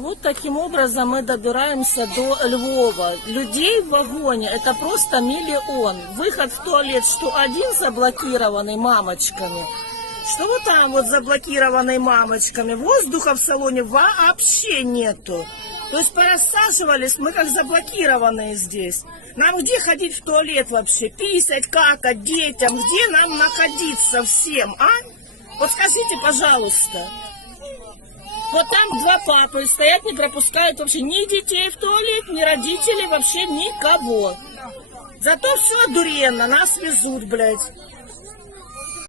Вот таким образом мы добираемся до Львова. Людей в вагоне это просто миллион. Выход в туалет, что один заблокированный мамочками, что вот там вот заблокированный мамочками. Воздуха в салоне вообще нету. То есть порассаживались мы как заблокированные здесь. Нам где ходить в туалет вообще? Писать, какать детям? Где нам находиться всем, а? Вот скажите, пожалуйста. Вот там два папы стоят, не пропускают вообще ни детей в туалет, ни родителей, вообще никого. Зато все одуренно, нас везут, блядь.